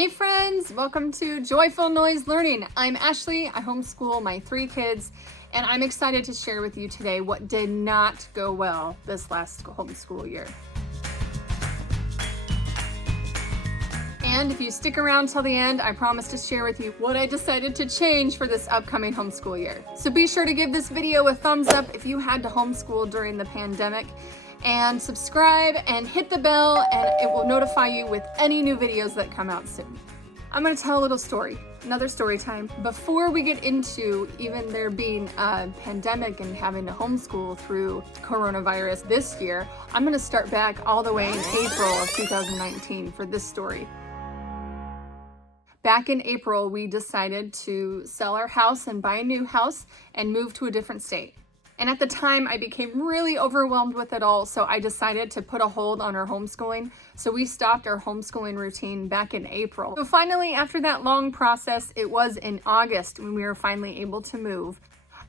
Hey friends, welcome to Joyful Noise Learning. I'm Ashley, I homeschool my 3 kids, and I'm excited to share with you today what did not go well this last homeschool year. And if you stick around till the end, I promise to share with you what I decided to change for this upcoming homeschool year. So be sure to give this video a thumbs up if you had to homeschool during the pandemic, and subscribe and hit the bell and it will notify you with any new videos that come out soon. I'm going to tell a little story, another story time. Before we get into even there being a pandemic and having to homeschool through coronavirus this year, I'm going to start back all the way in April of 2019 for this story. Back in April, we decided to sell our house and buy a new house and move to a different state. And at the time, I became really overwhelmed with it all, so I decided to put a hold on our homeschooling. So we stopped our homeschooling routine back in April. So finally, after that long process, it was in August when we were finally able to move.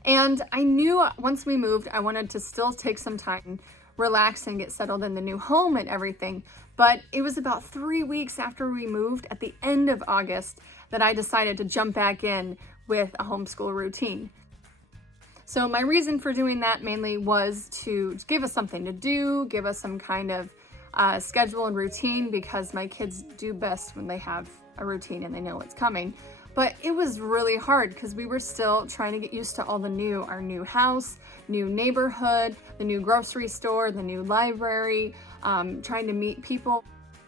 And I knew once we moved, I wanted to still take some time, relax and get settled in the new home and everything. But it was about 3 weeks after we moved at the end of August that I decided to jump back in with a homeschool routine. So my reason for doing that mainly was to give us something to do, give us some kind of schedule and routine, because my kids do best when they have a routine and they know what's coming. But it was really hard because we were still trying to get used to all our new house, new neighborhood, the new grocery store, the new library, trying to meet people.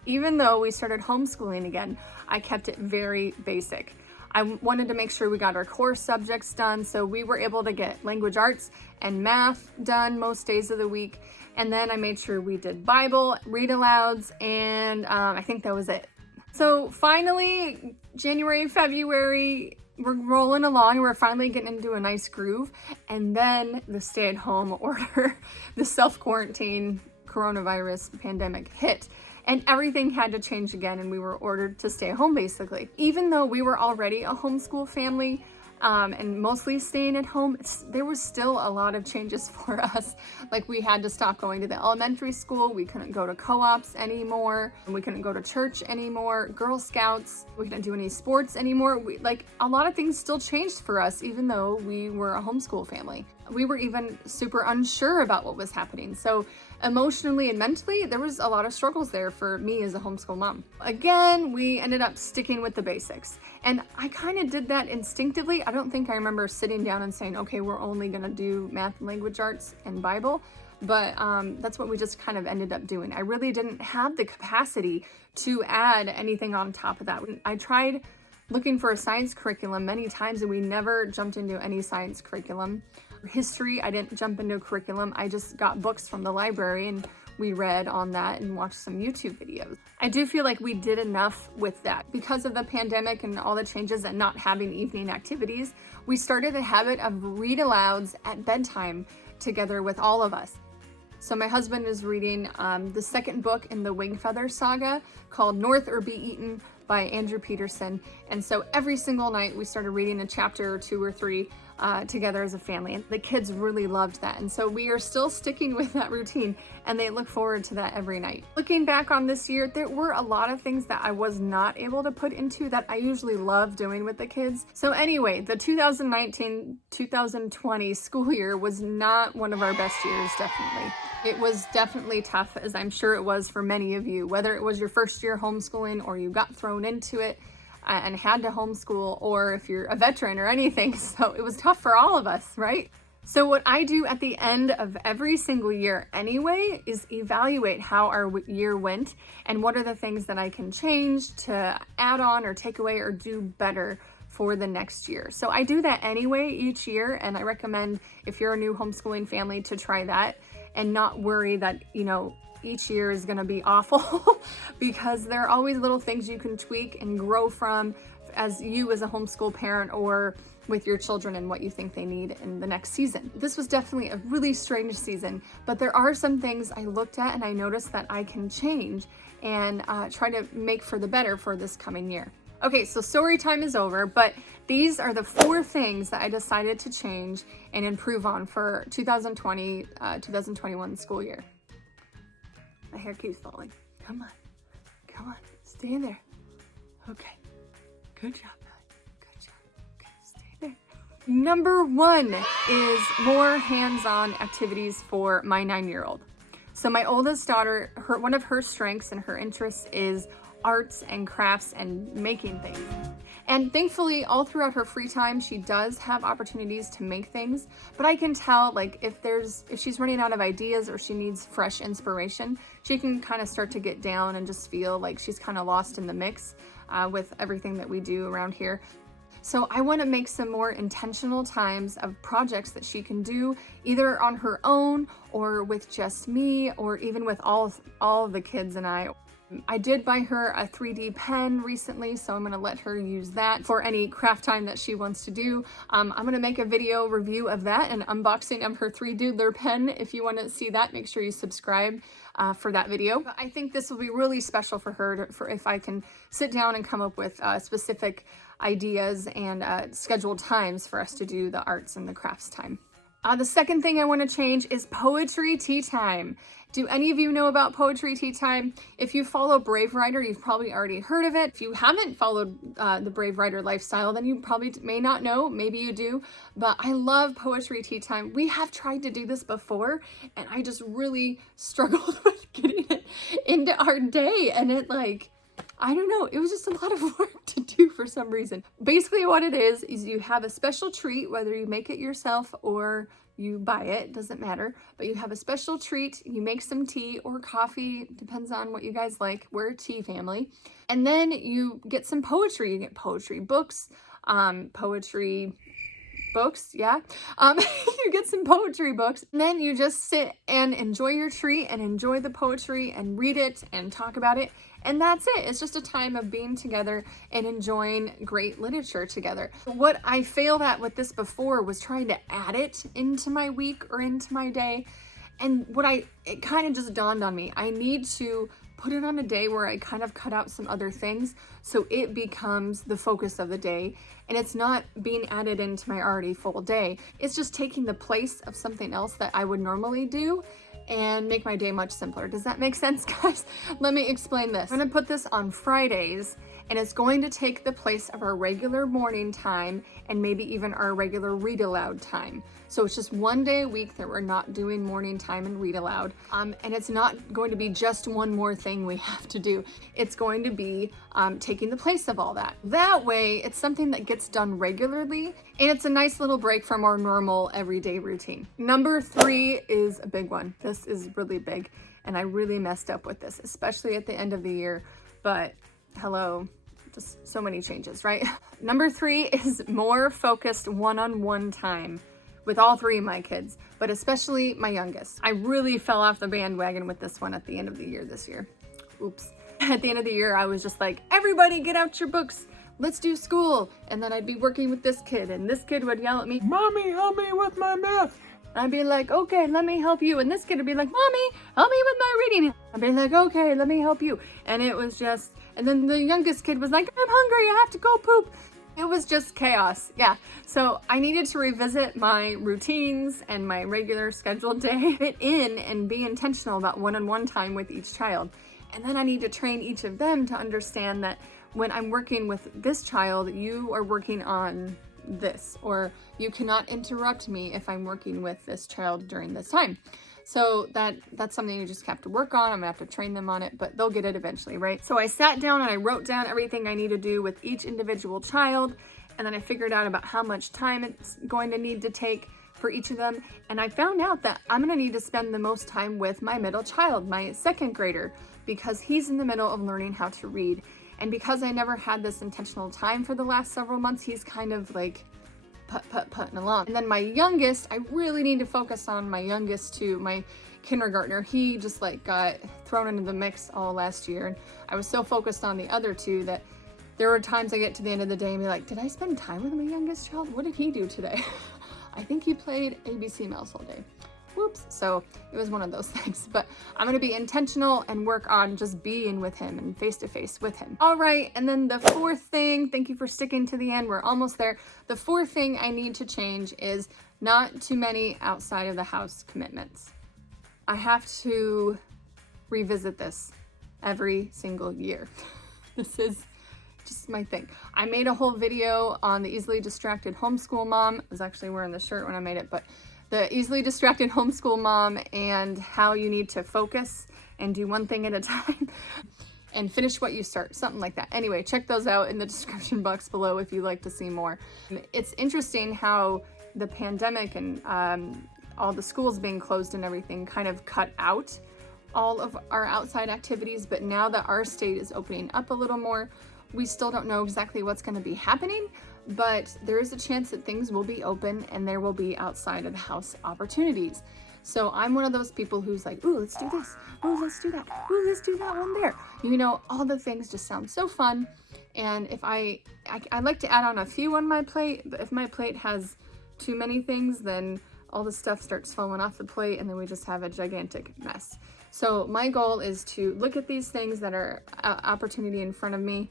Even though we started homeschooling again, I kept it very basic. I wanted to make sure we got our core subjects done, so we were able to get language arts and math done most days of the week. And then I made sure we did Bible, read alouds, and I think that was it. So finally, January, February, we're rolling along. We're finally getting into a nice groove. And then the stay-at-home order, the self-quarantine coronavirus pandemic hit. And everything had to change again, and we were ordered to stay home basically. Even though we were already a homeschool family and mostly staying at home, there was still a lot of changes for us. Like, we had to stop going to the elementary school, we couldn't go to co-ops anymore, we couldn't go to church anymore, Girl Scouts, we couldn't do any sports anymore. A lot of things still changed for us, even though we were a homeschool family. We were even super unsure about what was happening. So emotionally and mentally, there was a lot of struggles there for me as a homeschool mom. Again, we ended up sticking with the basics. And I kind of did that instinctively. I don't think I remember sitting down and saying, okay, we're only gonna do math and language arts and Bible. But that's what we just kind of ended up doing. I really didn't have the capacity to add anything on top of that. I tried looking for a science curriculum many times, and we never jumped into any science curriculum. History, I didn't jump into a curriculum. I just got books from the library and we read on that and watched some YouTube videos. I do feel like we did enough with that. Because of the pandemic and all the changes and not having evening activities, we started a habit of read alouds at bedtime together with all of us. So my husband is reading the second book in the Wing Feather saga called North or Be Eaten by Andrew Peterson. And so every single night we started reading a chapter or 2 or 3 together as a family. And the kids really loved that. And so we are still sticking with that routine, and they look forward to that every night. Looking back on this year, there were a lot of things that I was not able to put into that I usually love doing with the kids. So anyway, the 2019-2020 school year was not one of our best years, definitely. It was definitely tough, as I'm sure it was for many of you, whether it was your first year homeschooling or you got thrown into it and had to homeschool, or if you're a veteran or anything. So it was tough for all of us, right? So what I do at the end of every single year anyway is evaluate how our year went and what are the things that I can change to add on or take away or do better for the next year. So I do that anyway each year, and I recommend, if you're a new homeschooling family, to try that and not worry that, each year is going to be awful because there are always little things you can tweak and grow from as a homeschool parent, or with your children and what you think they need in the next season. This was definitely a really strange season, but there are some things I looked at and I noticed that I can change and try to make for the better for this coming year. Okay, so story time is over, but these are the 4 things that I decided to change and improve on for 2020-2021 school year. My hair keeps falling. Come on, stay in there. Okay. Good job, Bella. Good job. Okay, stay there. Number 1 is more hands-on activities for my 9-year-old. So my oldest daughter, one of her strengths and her interests is arts and crafts and making things. And thankfully, all throughout her free time, she does have opportunities to make things. But I can tell, like, if she's running out of ideas or she needs fresh inspiration, she can kind of start to get down and just feel like she's kind of lost in the mix with everything that we do around here. So I want to make some more intentional times of projects that she can do either on her own or with just me, or even with all of the kids and I. I did buy her a 3D pen recently, so I'm going to let her use that for any craft time that she wants to do. I'm going to make a video review of that, an unboxing of her 3Doodler pen. If you want to see that, make sure you subscribe for that video. But I think this will be really special for her, for if I can sit down and come up with specific ideas and scheduled times for us to do the arts and the crafts time. The second thing I want to change is poetry tea time. Do any of you know about poetry tea time? If you follow Brave Writer, you've probably already heard of it. If you haven't followed the Brave Writer lifestyle, then you probably may not know. Maybe you do. But I love poetry tea time. We have tried to do this before, and I just really struggled with getting it into our day. And it, like, I don't know, it was just a lot of work to do for some reason. Basically what it is you have a special treat, whether you make it yourself or you buy it, doesn't matter, but you have a special treat, you make some tea or coffee, depends on what you guys like. We're a tea family. And then you get some poetry, you get poetry books, you get some poetry books, and then you just sit and enjoy your treat and enjoy the poetry and read it and talk about it. And that's it. It's just a time of being together and enjoying great literature together. What I failed at with this before was trying to add it into my week or into my day. And it kind of just dawned on me. I need to put it on a day where I kind of cut out some other things so it becomes the focus of the day. And it's not being added into my already full day. It's just taking the place of something else that I would normally do and make my day much simpler. Does that make sense, guys? Let me explain this. I'm gonna put this on Fridays, and it's going to take the place of our regular morning time and maybe even our regular read aloud time. So it's just one day a week that we're not doing morning time and read aloud. And it's not going to be just one more thing we have to do. It's going to be taking the place of all that. That way, it's something that gets done regularly, and it's a nice little break from our normal everyday routine. Number 3 is a big one. This is really big, and I really messed up with this, especially at the end of the year, but hello, just so many changes, right? Number 3 is more focused one-on-one time with all 3 of my kids, but especially my youngest. I really fell off the bandwagon with this one at the end of the year this year. Oops. At the end of the year, I was just like, everybody get out your books. Let's do school. And then I'd be working with this kid, and this kid would yell at me, Mommy, help me with my math. I'd be like, okay, let me help you. And this kid would be like, Mommy, help me with my reading. I'd be like, okay, let me help you. And it was just, and then the youngest kid was like, I'm hungry, I have to go poop. It was just chaos. Yeah. So I needed to revisit my routines and my regular scheduled day, fit in and be intentional about one-on-one time with each child. And then I need to train each of them to understand that when I'm working with this child, you are working on this, or you cannot interrupt me if I'm working with this child during this time. So that's something you just have to work on. I'm gonna have to train them on it, but they'll get it eventually, right? So I sat down and I wrote down everything I need to do with each individual child, and then I figured out about how much time it's going to need to take for each of them. And I found out that I'm gonna need to spend the most time with my middle child, my 2nd grader, because he's in the middle of learning how to read. And because I never had this intentional time for the last several months, he's kind of like putting along. And then my youngest, I really need to focus on my youngest too, my kindergartner. He just like got thrown into the mix all last year. And I was so focused on the other 2 that there were times I get to the end of the day and be like, did I spend time with my youngest child? What did he do today? I think he played ABC Mouse all day. Whoops. So it was one of those things, but I'm going to be intentional and work on just being with him and face to face with him. All right. And then the 4th thing, thank you for sticking to the end. We're almost there. The 4th thing I need to change is not too many outside of the house commitments. I have to revisit this every single year. This is just my thing. I made a whole video on the easily distracted homeschool mom. I was actually wearing the shirt when I made it, but the easily distracted homeschool mom and how you need to focus and do one thing at a time and finish what you start, something like that. Anyway, check those out in the description box below if you'd like to see more. It's interesting how the pandemic and all the schools being closed and everything kind of cut out all of our outside activities, but now that our state is opening up a little more, we still don't know exactly what's going to be happening, but there is a chance that things will be open and there will be outside of the house opportunities. So I'm one of those people who's like, ooh, let's do this. Ooh, let's do that. Ooh, let's do that one there. You know, all the things just sound so fun. And if I like to add on a few on my plate, but if my plate has too many things, then all the stuff starts falling off the plate and then we just have a gigantic mess. So my goal is to look at these things that are opportunity in front of me,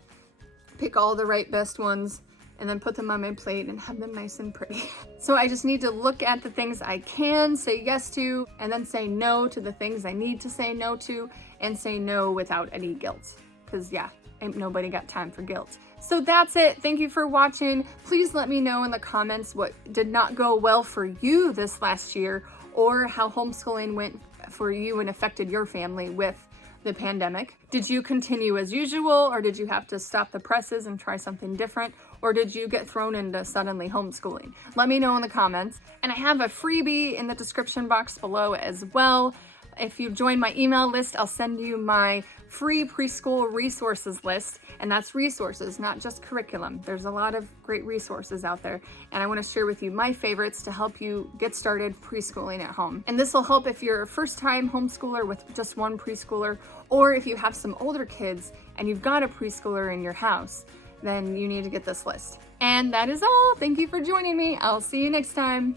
pick all the right best ones, and then put them on my plate and have them nice and pretty. So I just need to look at the things I can say yes to, and then say no to the things I need to say no to, and say no without any guilt. Because yeah, ain't nobody got time for guilt. So that's it. Thank you for watching. Please let me know in the comments what did not go well for you this last year, or how homeschooling went for you and affected your family with the pandemic. Did you continue as usual, or did you have to stop the presses and try something different? Or did you get thrown into suddenly homeschooling? Let me know in the comments. And I have a freebie in the description box below as well. If you join my email list, I'll send you my free preschool resources list. And that's resources, not just curriculum. There's a lot of great resources out there. And I want to share with you my favorites to help you get started preschooling at home. And this will help if you're a first-time homeschooler with just one preschooler, or if you have some older kids and you've got a preschooler in your house, then you need to get this list. And that is all. Thank you for joining me. I'll see you next time.